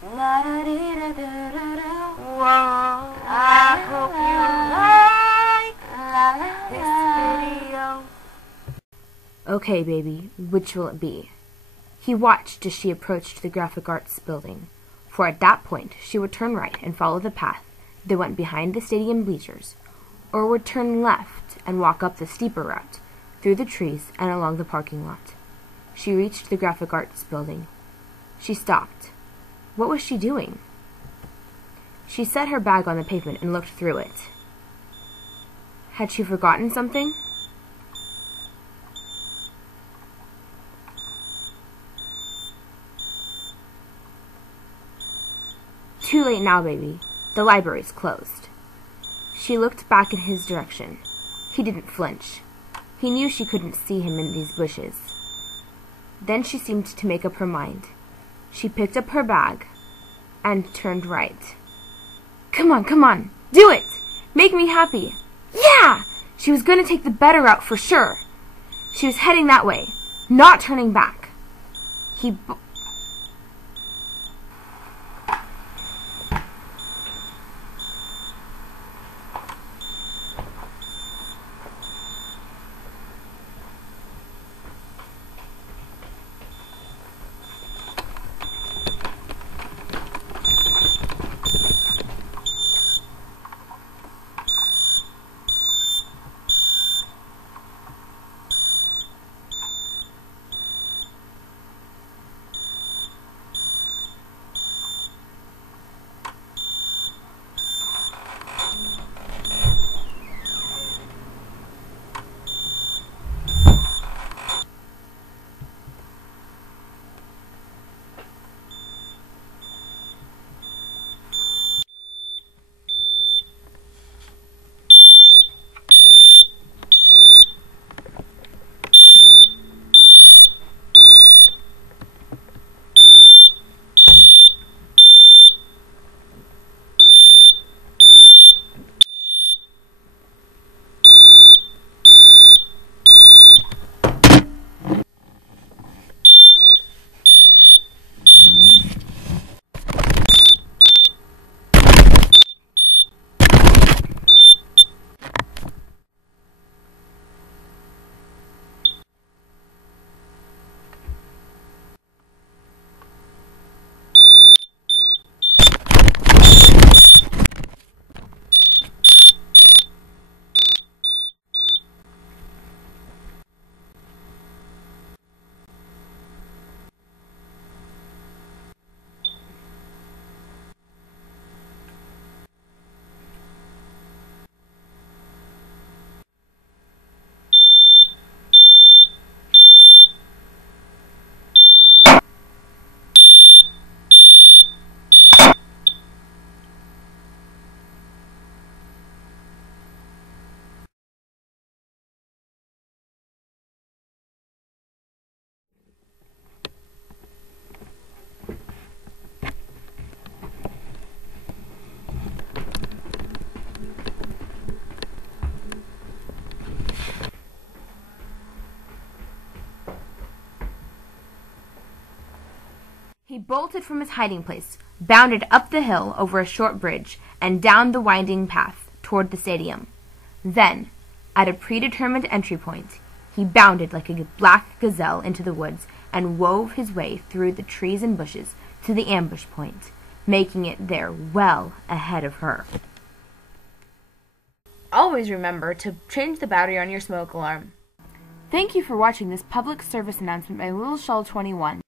Whoa, I hope you like this video. Okay, baby, which will it be? He watched as she approached the graphic arts building, for at that point she would turn right and follow the path that went behind the stadium bleachers, or would turn left and walk up the steeper route, through the trees and along the parking lot. She reached the graphic arts building. She stopped. What was she doing? She set her bag on the pavement and looked through it. Had she forgotten something? Too late now, baby. The library's closed. She looked back in his direction. He didn't flinch. He knew she couldn't see him in these bushes. Then she seemed to make up her mind. She picked up her bag and turned right. Come on, do it! Make me happy! Yeah! She was going to take the better route for sure. She was heading that way, not turning back. He bolted from his hiding place, bounded up the hill over a short bridge, and down the winding path toward the stadium. Then, at a predetermined entry point, he bounded like a black gazelle into the woods and wove his way through the trees and bushes to the ambush point, making it there well ahead of her. Always remember to change the battery on your smoke alarm. Thank you for watching this public service announcement by Little Shell 21.